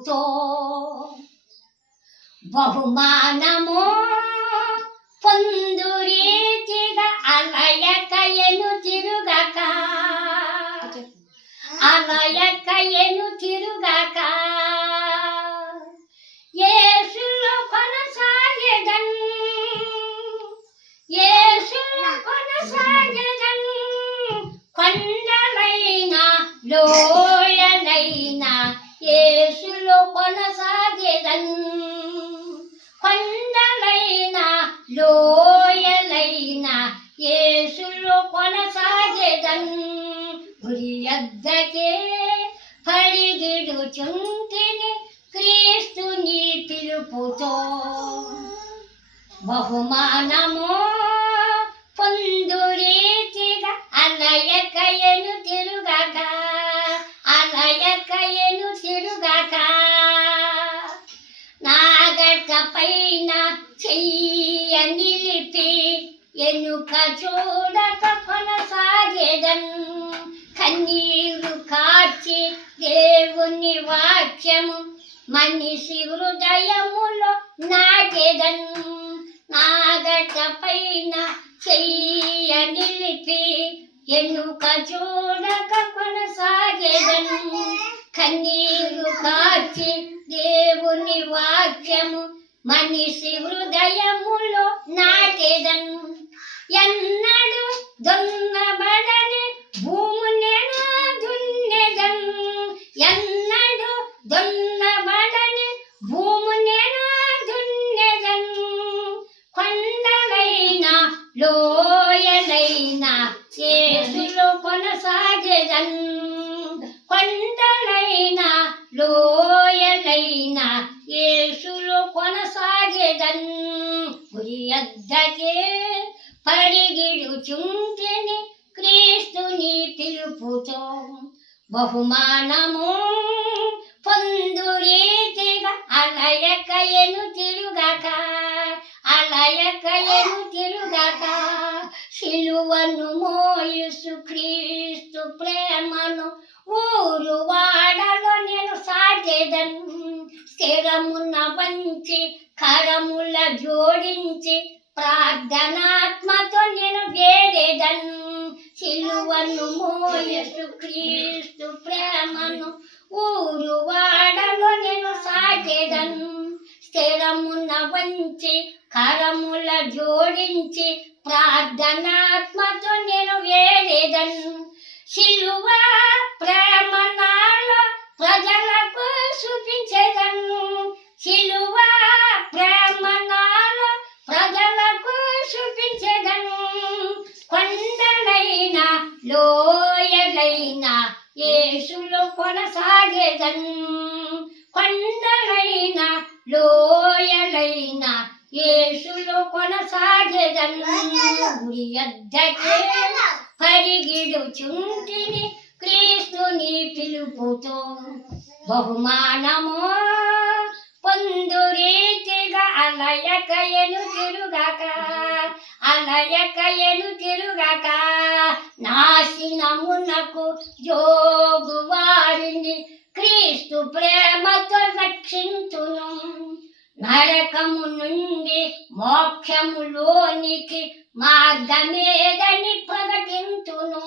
పిలుపుతో బహుమానము పొందురీతిగా అలయకయను తిరుగక అలయకయను తిరుగక యేసులో కొనసాగెదన్ యేసులో కొనసాగెదన్ కొండలైనా లోయలైనా యేసులో కొనసాగెదన్ కొండలైనా లోయలైనా యేసులో కొనసాగెదన్ గురి యొద్దకే పరిగెడుచుంటిని క్రీస్తుని పిలుపుతో బహుమానము పొందురీతిగా అలయకయను తిరుగక అలయకయను తిరుగక నాగట పైన చెయ్య నిలిపి ఎనుక చూడక కొనసాగెదన్ కన్నీరు కార్చి దేవుని వాక్యము మనిషి హృదయములో నాటెదన్ నాగట పైన చెయ్య నిలిపి ఎనుక చూడక కొనసాగెదన్ కన్నీరు కార్చి దేవుని వాక్యము మనిషి హృదయములో నాటెదన్ ఎన్నడు దున్నబడని భూములను దున్నెదన్ ఎన్నడు దున్నబడని భూములను దున్నెదన్ కొండలైనా లోయలైనా యేసులో కొనసాగెదన్ కొండలైనా లోయలైనా యేసులో కొనసాగెదన్ గురి యొద్దకే పరిగెడుచుంటిని క్రీస్తుని పిలుపుతో బహుమానము పొందురీతిగా అలయకయను తిరుగక అలయకయను తిరుగక సిలువను మోయుసు క్రీస్తు ప్రేమను ఊరు వాడలో నేను సాటెదన్ స్థిరమున వంచి కరముల జోడించి ప్రార్థనాత్మతో నేను వేడెదన్ సిలువను మోయుసు క్రీస్తు ప్రేమను ఊరు వాడలో నేను సాటెదన్ స్థిరమున వంచి కరముల జోడించి ప్రార్థనాత్మతో నేను వేడెదన్ సిలువ ప్రేమ నాలో ప్రజలకు చూపించెదన్ సిలువ ప్రేమ నాలో ప్రజలకు చూపించెదన్ కొండలైనా లోయలైనా యేసులో కొనసాగెదన్ కొండలైనా లోయలైనా యేసులో కొనసాగెదన్ గురి యొద్దకే పరిగెడుచుంటిని క్రీస్తుని పిలుపుతో బహుమానము పొందురీతిగా అలయకయను తిరుగక అలయకయను తిరుగక నాశనమునకు జోగు వారిని క్రీస్తు ప్రేమతో రక్షించును నరకము నుండి మోక్షములోనికి మార్గమేదని ప్రకటించును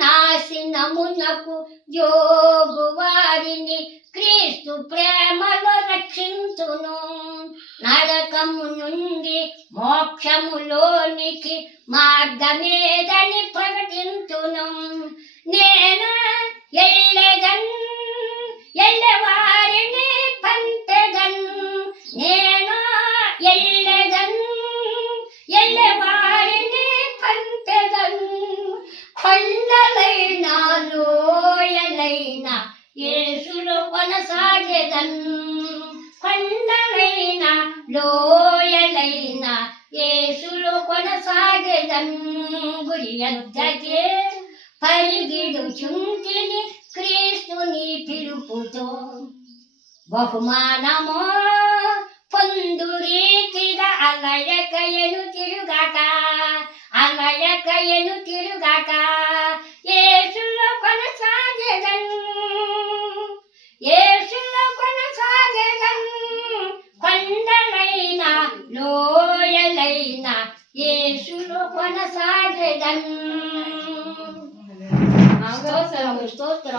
నాశనమునకు జోగు వారిని క్రీస్తు ప్రేమలో రక్షించును నరకము నుండి మోక్షములోనికి మార్గమేదని ప్రకటించును నేను ఎల్లెదన్ ఎల్లవారిని పంపెదన్ నేను ఎల్లెదన్ ఎల్లవారిని పంపెదన్ కొండలైనా లోయలైనా యేసులో కొనసాగెదన్ కొండలైనా లోయలైనా యేసులో కొనసాగెదన్ గురి యొద్దకే పరిగెడుచుంటిని క్రీస్తుని పిలుపుతో బహుమానము పొందురీతిగా అలయకయను తిరుగక అలయకయను తిరుగక యేసులో కొనసాగెదన్ యేసులో కొనసాగెదన్ లోయలైన యేసులో కొనసాగెదన్. స్తోత్రం స్తోత్రం.